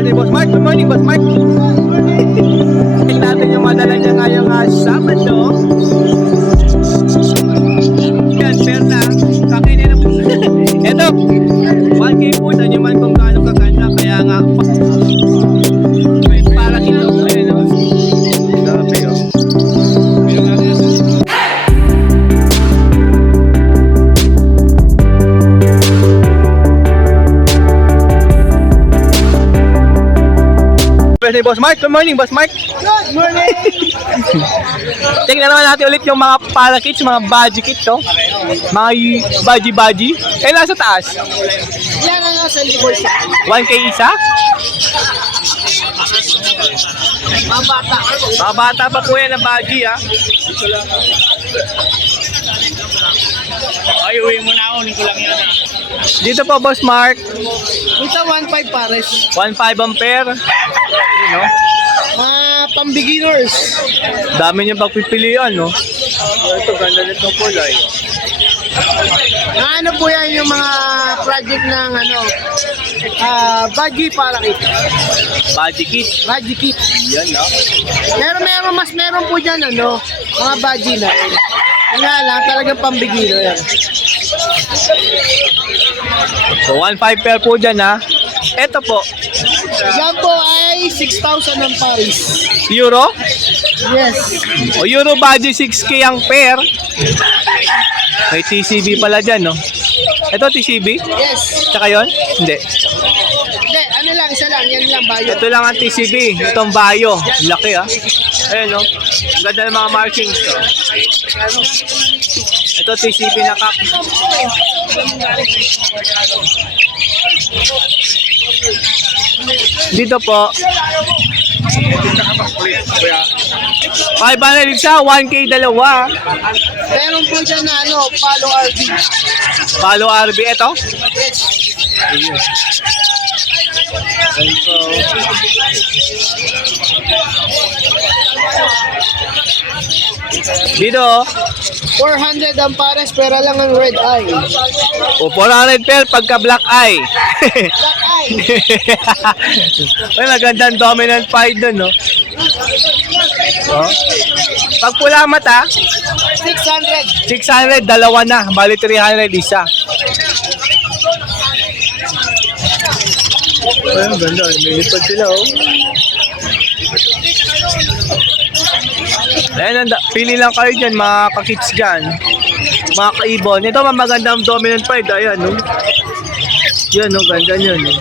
birthday, Boss Mark. Good morning, Boss Mark. Tingnan natin yung madala niya ngayong Sabado. Yan, fair na. Kakinin na po. Eto, 1K po sa inyo man kung gaano kaganda. Kaya nga, para dito. Ayun, no? Grabe, oh. Birthday, Boss Mark. Good morning, Boss Mark. Good morning! Tingnan naman natin ulit yung mga para kits, mga budgie kits, to. Mga budgie. Eh, nasa taas. Yan ang nasa libol siya. 1K isa? Mga bata. Mga bata pa po yan ng budgie, ha. Ay, uwi mo na ako. Kunin ko lang yan. Dito po, Boss Mark. Ito 1.5 pares. 1.5 ampere. Yun, no? Mga pang-beginners. Dami niyang pagpipilian, no? Ito, ganda nitong kulay. Ano po yan yung mga project ng budgie para kit. Budgie kit. Budgie kit. Yan, no? Pero meron po dyan mga budgie na. Yung nga lang, talagang pang-beginner yan. So, 1.5 pair po dyan, ha? Ito po. Yan po ay 6,000 ng Paris. Euro? Yes. O, Euro budgie 6K ang pair. May TCB pala dyan, no? Ito, TCB? Yes. Tsaka yun? Hindi. Hindi, ano lang, isa lang. Yan lang, bayo. Ito lang ang TCB. Itong Bayo. Laki, ha? Ayan, no? Ganda ng mga markings, to. Ito, TCB na kak. Dito po. 500 isa, 1K dalawa. Meron po dyan na Palo RV. Palo RB, ito? Dito, 400 ang pares, pera lang ang red eye. o 400 pair pagka black eye. Black eye. Ay, magandang dominant fight dun, no? Oh. Pag pula mata, 600. 600, dalawa na. Bali 300, isa. Ay, ang ganda. May lipad sila, oh. Ayan, pili lang kayo dyan, mga kakits dyan. Mga kaibon. Ito, magandang dominant fight. Ayan, no? Yan, no? Ganda nyo, no?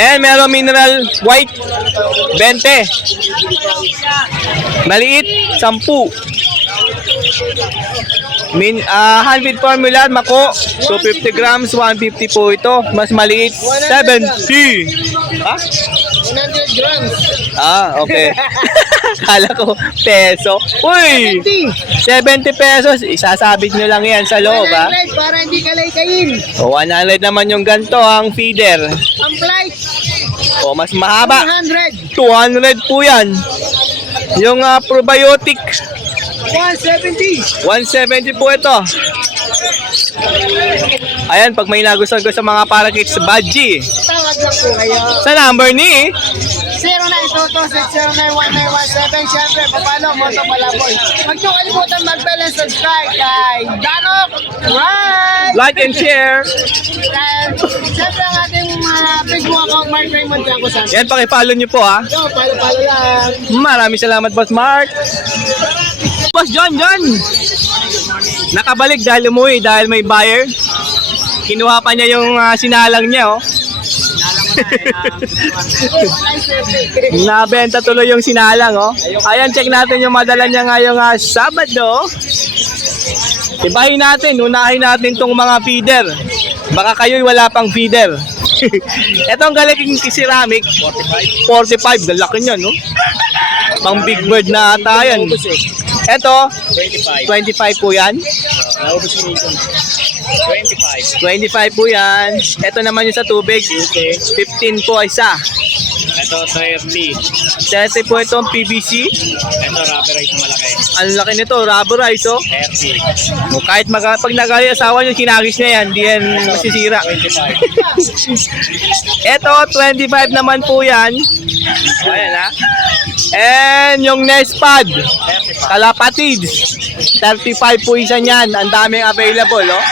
And meron mineral white 20. Maliit 10. Handmade formula mako 250 grams 150 po ito. Mas maliit 70. Ha? 100 grams. Okay. Kala ko peso. Uy! 70 pesos. Isasabit nyo lang yan sa loob, ha? 100 para hindi kalay-kayin. O, 100 naman yung ganito, ang feeder. Ang flight, O, mas mahaba. 200. 200 po yan. Yung probiotic, 170. 170 po ito. Ayan, pag may nagustuhan ko sa mga parakits budgie. Tawag lang po kayo. Sa number ni 0922-609-1917. Siyempre, papalo, Moto Palaboy. Huwag nyo kalimutan mag-bell and subscribe kay Danok. Right! like and share. And siyempre ang ating mga Facebook account, Mark Raymond Tiago Santos. Yan, pakipollow nyo po, ha. Yo, palo-palo lang. Maraming salamat, Boss Mark. Boss John. Nakabalik dahil umuwi, dahil may buyer. Kinuha pa niya yung sinalang niya, oh. Nabenta tuloy yung sinalang, oh. Ayan, check natin yung madala niya ngayong Sabado. Ibahin natin, unahin natin tong mga feeder. Baka kayo'y wala pang feeder. Etong galaking ceramic, 45. Galaki niya, no? Pang big bird na ata yan. Eto, 25 po yan. 25 po yan. Ito naman yung sa tubig, 15 po isa. Ito 30. 30 po itong PVC. Ito rubberized na malaki. Ang laki nito, rubberized oh. 30. O, kahit pag nag-ari asawa nyo, kinagis na yan, di yan masisira. 25. Ito, 25 naman po yan. O, ayan ha. And yung next pad, 35. kalapatid. 35 po isa niyan. Ang daming available, oh.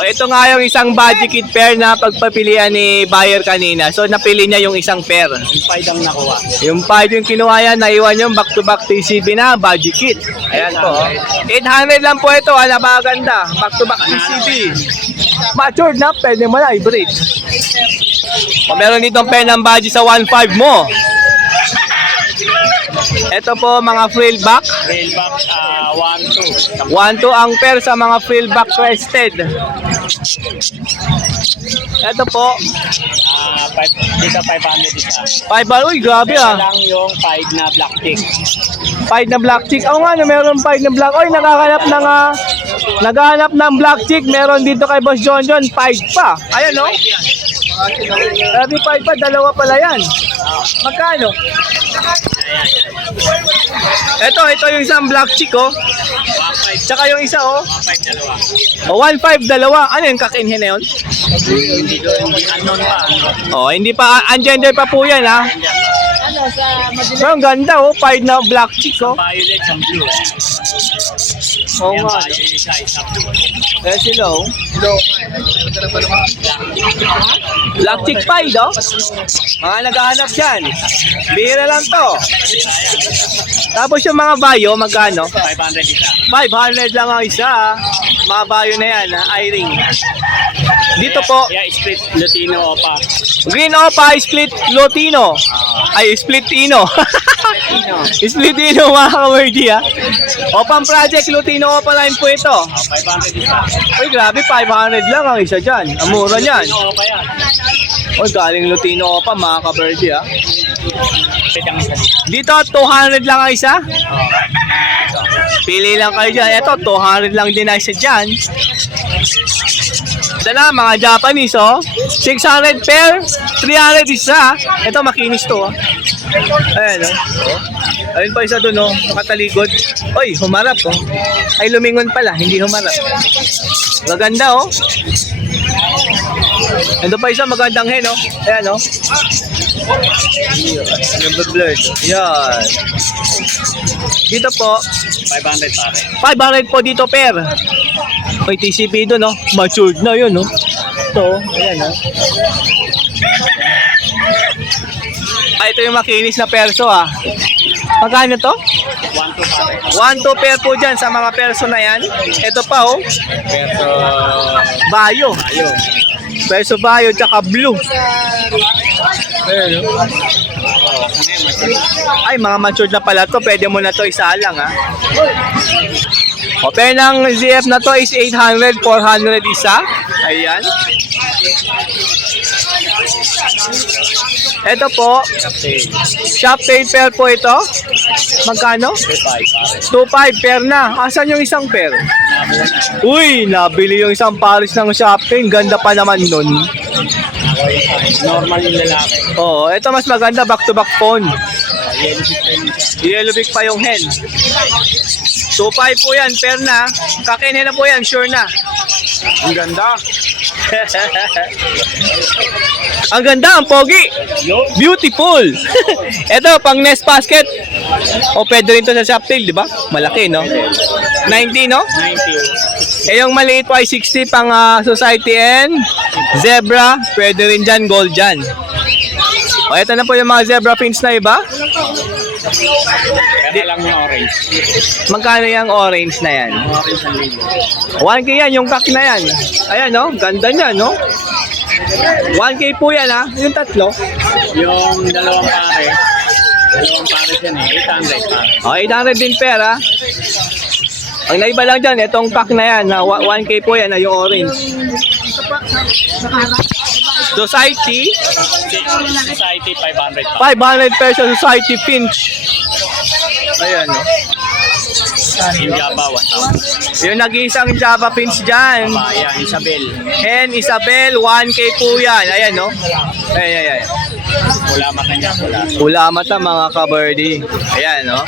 O, ito nga yung isang budget kit pair na pagpapilian ni buyer kanina. So, napili niya yung isang pair. Yung 5 ang nakuha. Yung 5 yung kinuha yan, naiwan yung back-to-back TCB na budget kit. Ayan po. Oh. 800 lang po ito. Napakaganda. Back-to-back TCB. Matured na, pwede mo na i-break. O, meron ditong pen ng budget sa 1.5 mo. Ito po mga frill back. Railback 1, 2. 1-2 ang pair sa mga frill back crested. Ito po, 5, dito 500 isa. 5 uy grabe Ito ah. lang yung 5 na black tick. 5 na black chick. Oo nga, no, meron 5 na black. Oy, naghahanap ng black chick. Meron dito kay Boss John John, 5 pa. Ayan no. 35 pa, dalawa pala yan. Magkano? Ito yung isang black chick oh. 1.5. Tsaka yung isa oh. 1.5 dalawa. O 1.5 dalawa. Ano yung kakinhin na yun? Hindi unknown pa. Oh, hindi pa, ungender pa po yan ha. Ano, sa madilim. Pero ang ganda oh, 5 na black chick oh. Violet ang blue. Oo Yan nga. violet isa blue. Eh sila oh. Black chick pie do. Mga naghahanap dyan. Bihira lang to. Tapos yung mga bayo, magkano? 500 isa. 500 lang ang isa ah. Mga bayo na yan ah, I-ring. Dito po, Yeah, split Latino opa. Green Opa Split Lotino. Ay, Split Tino. Split Tino mga kawerdi ah. Opang Project Lotino Opa line po ito. 500 isa. Uy, grabe, 500 lang ang isa dyan. Ang mura niyan. Latino opa yan. Uy, galing Lotino Opa mga kawerdi ah. Split ang isa dito. Dito, 200 lang ang isa. Pili lang kayo dyan. Ito, 200 lang din ang isa dyan. Ito na, mga Japanese, oh. 600 pair, 300 isa. Ito, makinis to, oh. Ayan, oh. Ayun pa isa dun, oh. Nakataligod. Uy, humarap, oh. Ay, lumingon pala, hindi humarap. Maganda, oh. Ito pa isa, magandang hen, oh. Ayan, oh. Blurred. Yan. Dito po, 500 pare. 500 po dito per. May TCP doon, no? Matured na yun, no? Ito, ayan, no? Ito yung makinis na perso, ah. Magkano to? 1, 2 pare. 1-2 pair po dyan sa mga perso na yan. Ito pa, oh. Pero Bayo. tayo. Perso bayo, tsaka blue. Ayan, no? Ay, mga matured na pala to. Pwede mo na to isalang, ha? O, pair ng ZF na to is 800, 400 isa. Ayan. Ito po, shop tail pair po ito. Magkano? 2.5 pair na. Asan yung isang pair? Uy, nabili yung isang pares ng shop tail. Ganda pa naman nun. Normal yung lalaki. Oo, ito mas maganda, back-to-back phone. Yellow system isa. Yellow big pa yung hen. 2.5 po yan, pair na. Kakinhin na po yan, sure na. Ang ganda. Ang ganda, ang pogi. Beautiful. Ito, pang nest basket. O, pwede rin to sa shop tail, di ba? Malaki, no? 90, no? 90. Eh, yung maliit po ay 60 pang Society N. Zebra, pwede rin dyan, gold dyan. O, ito na po yung mga zebra pins na iba. Pero lang yung orange. Magkano yung orange na yan? Orange ang libo. 1K yan, yung kak na yan. Ayan, no? Ganda niya, no? 1K po yan, ha? Yung tatlo. Yung dalawang pare. Dalawang pare yan eh. 800 pare. O, 800 din pera. Ang naiba lang dyan, itong pack na yan, na 1K po yan, na yung orange. Society, Society 500 pare. 500 pesos Society Finch. Ayan, no? In Java, 1,000. Yung nag-iisang Java Pins dyan. Ayan, Isabel. Hen Isabel, 1K po yan. Ayan, no? Ayan. Wala mata niya, wala. Pula mata mga ka-birdie. Ayan, no?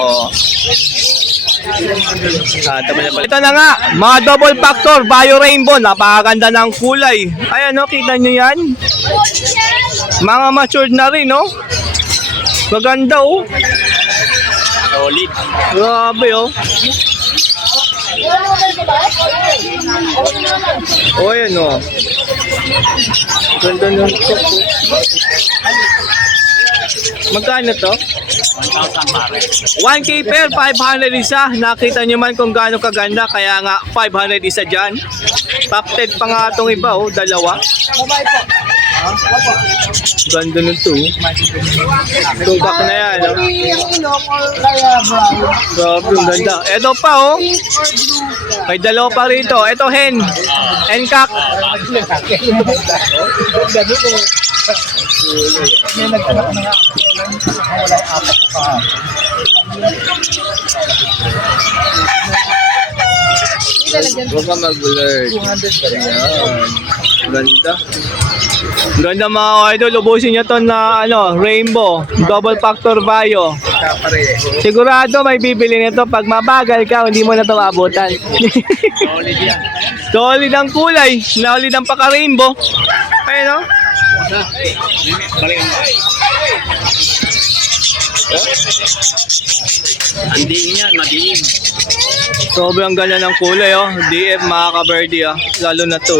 Oo. Ito na nga, mga double factor, Bio Rainbow. Napakaganda ng kulay. Ayan, no? Kita nyo yan? Mga matured na rin, no? Maganda, oh. Solid. Grabe, oh. Oh, ayan, oh. Ganda ng top, oh. Magkano to? 1,000 pare. 1K per, 500 isa. Nakita nyo man kung gaano kaganda. Kaya nga, 500 isa dyan. Top 10 pa nga itong iba, oh. Dalawa. Babae po. Ganda nun to. Tubak na yan, oh. Ilong or kaya brown. Grabe, ang ganda. Ito pa, oh. Pink or blue. May dalawa pa rito. Ito, hen. Enkak. May nagtanong na nga ako. Wala yung apat ko pa. Huwag ka mag-alert. 200 pa rin. Ayan. Ganda. Ganda mga idol. Ubusin nyo to na rainbow. Double factor bio. Sigurado may bibili nito. Pag mabagal ka, hindi mo na ito maabutan. Solid yan. Solid ang kulay. Solid ang paka-rainbow. Ayun, no? Balik mo. Andiin yan, madiin. Sobrang ganda ng kulay, oh. DF mga ka-birdie, oh. Lalo na to.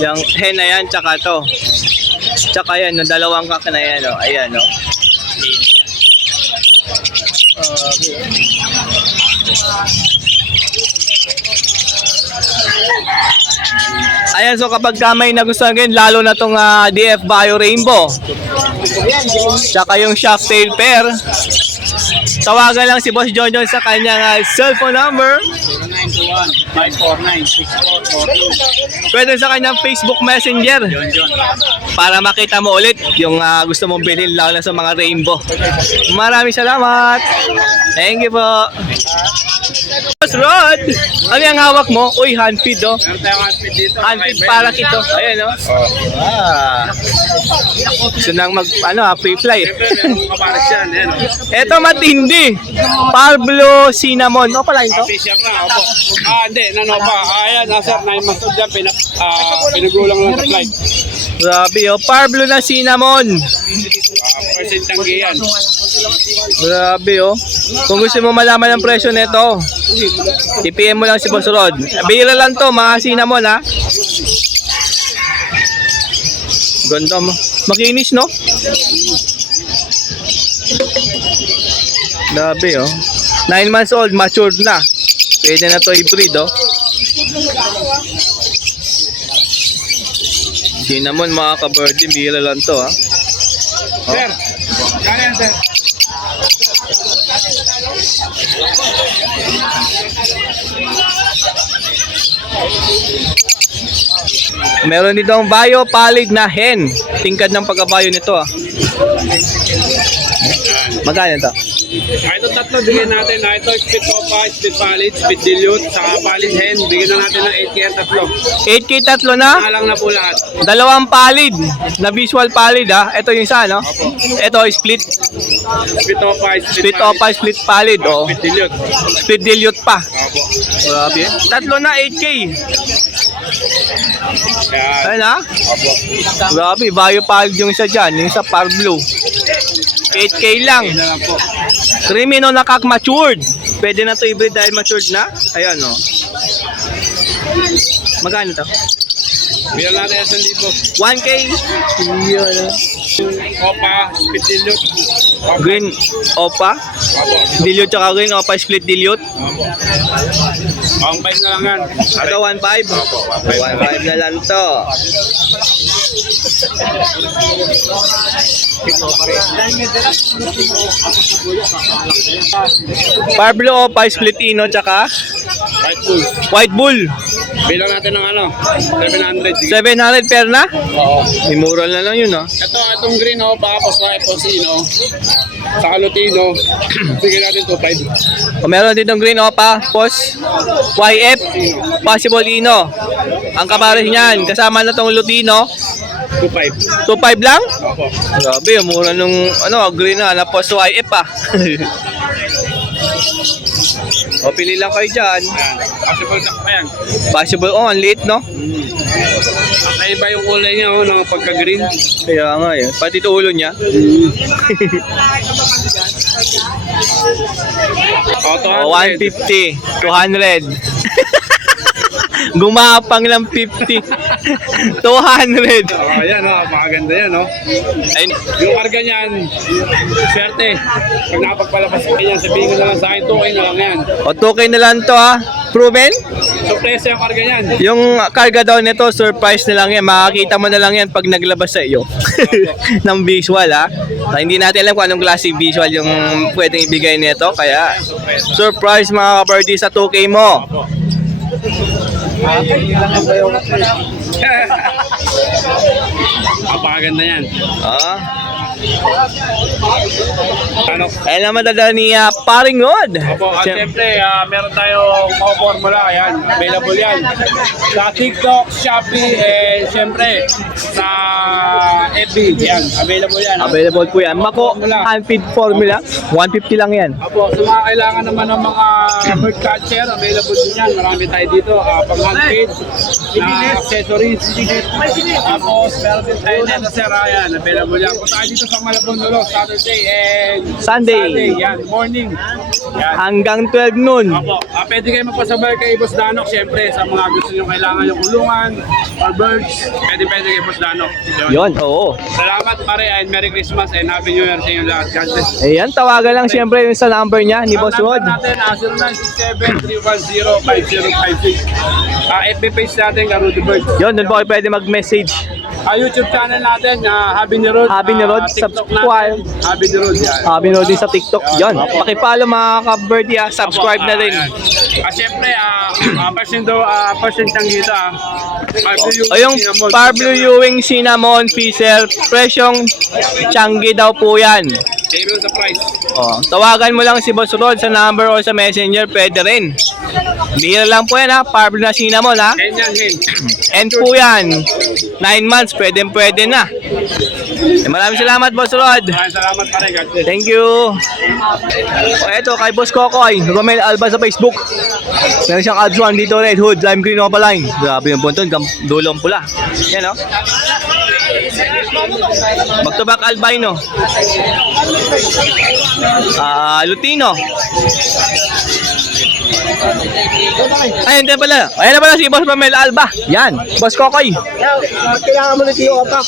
Yung hen na yan, tsaka to. Tsaka yan, yung dalawang kak na yan, oh. Ayan, oh. Ayan, so kapag ka may nagustuhan kayo, lalo na tong DF Bio Rainbow. Tsaka yung shaft tail pair. Tawagan lang si Boss John sa kanyang cellphone number. 0921-549-6442. Pwede sa kanyang Facebook Messenger John. para makita mo ulit yung gusto mong bilhin lalo na sa mga rainbow. Maraming salamat. Thank you po. Boss Rod, ano yung hawak mo? Uy, handfeed, oh. Meron tayong outfit dito. Handfeed para kito. Ayan, oh. Gusto nang free fly. Meron kapares yan. Ayan, oh. Eto matindi. Pablo Cinnamon. O pala ito? T-shirt na, opo. Hindi, nano pa. Ayan, sir, 9 months old dyan. Pinagulang lang sa flight. Grabe, oh. Pablo na Cinnamon. Percent tanggi yan. Grabe, oh. Kung gusto mo malaman ang presyo nito, i-PM mo lang si Boss Rod. Bira lang to, mga Cinnamon, ha. Ganda mo. Makinis, no? Grabe, oh. 9 months old, matured na. Pwede na to i-breed, oh. Cinnamon, mga ka-birdie, bira lang to, ha. Sir, kaya yan, sir. Meron ditong bio pallid na hen. Tingkad ng pagkabayo nito, ah. Magkano ito? Ito tatlo, bigyan natin. Ito, split opa, split pallid, split dilute, saka pallid hen. Bigyan na natin ng 8K ang tatlo. 8K tatlo na. Lang na po lahat. Dalawang pallid. Na visual pallid, ha. Ito yung isa, no? Ito, split. Split opa, Split opa, split pallid, oh. split dilute. Split dilute pa. Opo. Grabe. Tatlo na 8K. Yan. Ayun, ha. Opo. Grabe, bio pallid yung isa dyan. Yung isa par blue. 8K lang. Yan na lang po. Crimino na kak matured. Pwede na to i-breed dahil matured na. Ayan, oh. Magkano to? Bigyan natin yan 1,000. 1K. Yun, oh. Opa, split dilute. Green opa. Opo. Dilute tsaka green opa split dilute. Opo. Pang 5 na lang yan. Ito 1.5. 1.5 na lang to. Pablo opa split ino tsaka White bull. white bull. Bilang natin ng ano, 700. Sige. 700 per na? Oo. May mural na lang yun, no? Itong green o, tapos na Epocino, sa Lutino, bigyan natin 2.5. O meron ditong green opa, pos, YF, possible ino. Ang kapares niyan, kasama na tong Lutino, 2.5. 2.5 lang? Opo. Grabe, ang mura nung green na pos YF pa. O pili lang kayo dyan. Ayan. Possible na pa yan. Possible, ang liit, no? Kakaiba yung kulay niya, oh, ng pagka-green. Kaya nga eh, pati ito ulo niya. Oh, O, 150, 200. Gumapang lang 50. 200. Oh, yan, oh. Makaganda yan, oh. Ay, Yung karga niyan, swerte. Pag nakapagpalabas ka niyan, sabihin ko na lang sa akin, 2K na lang yan. o 2K na lang to ha. Proven? Surpresa yung karga niyan. Yung karga daw nito, surprise na lang yan. Makakita mo na lang yan pag naglabas sa iyo. Ng visual ha. Hindi natin alam kung anong klase visual yung pwedeng ibigay nito. Kaya, surprise mga ka-birdie sa 2K mo. Napakaganda yan. Ah. Ano? Ayun naman dadala ni Paring Rod. Opo, at siyempre, meron tayong mga formula, ayan, available yan. Sa TikTok, Shopee, and siyempre, sa FB, yan, available yan. Available po yan. Mako, handfeed formula. 150 lang yan. Opo, sa mga kailangan naman ng mga bird catcher, available din yan. Marami tayo dito, pang handfeed, na accessories. Tapos, meron din tayo nito, sir, ayan, available yan. Punta kayo dito sa Malabon Dulo, Saturday and Sunday. yan, morning. Yan. Hanggang 12 noon. Opo, pwede kayo magpasabay kay Boss Danok, syempre, sa mga gusto nyo kailangan yung kulungan or birds, pwede kay Boss Danok. Yon, oo. Salamat pare, and Merry Christmas and Happy New Year sa inyo lahat. God bless. Ayan, tawagan lang siyempre yung sa number niya ni Boss Rod. Ang number natin, 0967-310-5056. FB page natin, Garudo Bird. Yon, doon po kayo pwede mag-message. YouTube channel natin, Happy New Road. Happy New Road, TikTok subscribe. natin, Happy New Road, yan. Sabi nyo din sa TikTok. Yon, pakipalo mga ka-birdie ha. Subscribe na rin. Siyempre, percent lang dito, O yung Pablo Ewing Cinnamon Fisher, presyong Changi daw po yan. Zero sa price. O, tawagan mo lang si Boss Rod sa number o sa messenger, pwede rin. Bihira lang po yan ha, Pablo na Cinnamon ha. Hen yan, hen. And po yan, 9 months, pwede na. Maraming salamat, Boss Rod. Maraming salamat pare, God bless. Thank you. O eto, kay Boss Kokoy, Romel Alba sa Facebook. Meron siyang ads one dito, red hood, lime green opaline. Grabe yung bunton, dulong pula. Yan o. Back-to-back albino. Lutino. Ay, hindi pala. Ayan na pala si Boss Romel Alba. Yan, Boss Kokoy. Kailangan mo na siyo opa.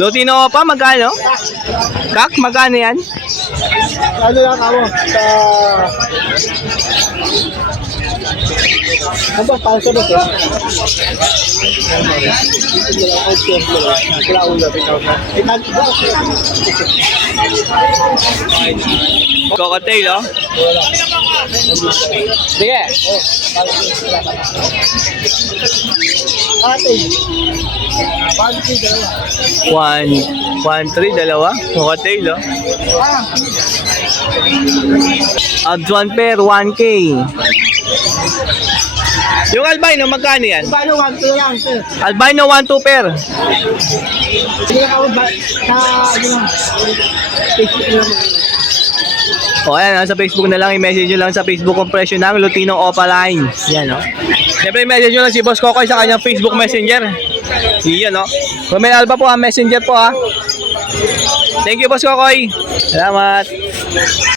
Lutino pa, magkano? Kak, magkano yan? Ano lang ako? Ano ba? Para sa ba? Cocktail, oh. Sige. Ate. 1-3, dalawa. Cocktail, oh. Abs 1 pair, 1K. Yung albino, magkano yan? Paano 1-2 lang, sir? Albino 1-2 pair. Sige ako ba? Sa, ano lang, Facebook naman. O ayan, sa Facebook na lang, i-message nyo lang sa Facebook kung presyo ng Lutino Opaline. Yan, o. Siyempre, i-message nyo lang si Boss Kokoy sa kanyang Facebook Messenger. Yan, o. Romel Alba po, Messenger po, ha. Thank you, Boss Kokoy. Salamat.